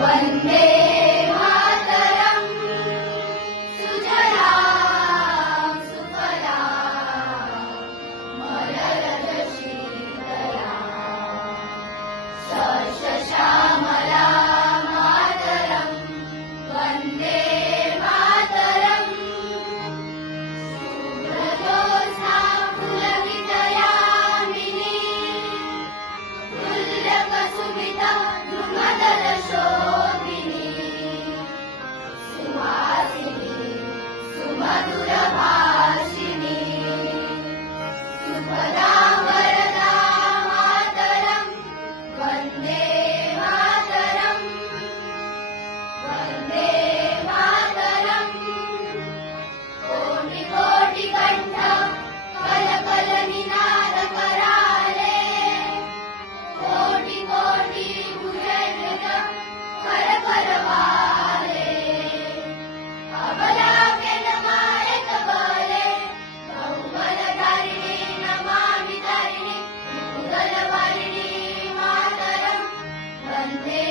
वन्दे मातरम् सुजलां सुफलां मलयजशीतलां सस्यश्यामलां मातरम् वन्दे मातरम् सुब्रजोत्स्ना पुलकितयामिनी पुल्लकसुमिता द्रुमदलशोभिनी सुहासिनी सुमधुरभाषिणी सुपदां वरदां मातरम् वन्दे मातरम् वन्दे मातरम् कोटि कोटि कंठ कलकलनिनाद कराले कोटि कोटि भुजंग करकरवाले अबला के नमायक बले बहुबलधारिणी नमामि तारिणी विपुलवारिणी मातरम् वन्दे